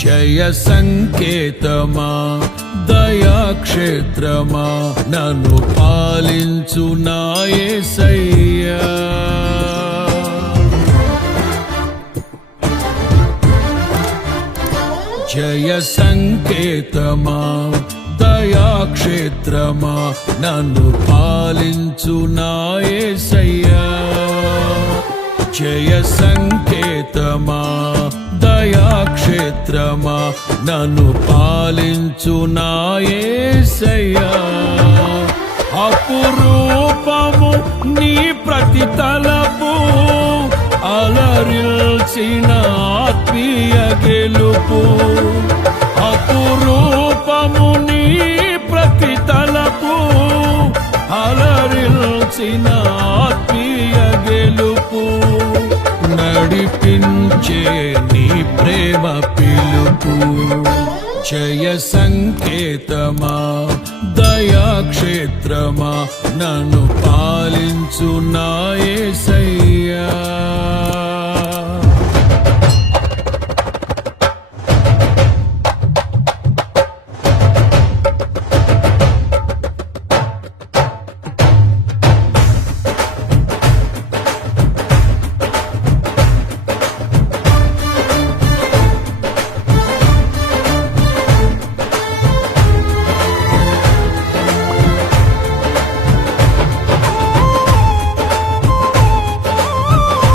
జయ సంకేతమా దయాక్షేత్రమా నన్ను పాలించు నా యేసయ్యా. జయ సంకేతమా దయాక్షేత్రమా నన్ను పాలించు నా యేసయ్యా. జయ సంకేతమా దయాక్షేత్రమా నన్ను పాలించు నా యేసయ్యా. అపురూపము నీ ప్రతి తలపు అలరిల్చిన ఆత్మీయ గెలుపు. అపురూపము నీ ప్రతి తలపు అలరిల్చిన ఆత్మీయ గెలుపు. నడిపించే నీ ప్రేమ పిలుపు. జయ సంకేతమా దయాక్షేత్రమా నన్ను పాలించు నా యేసయ్యా.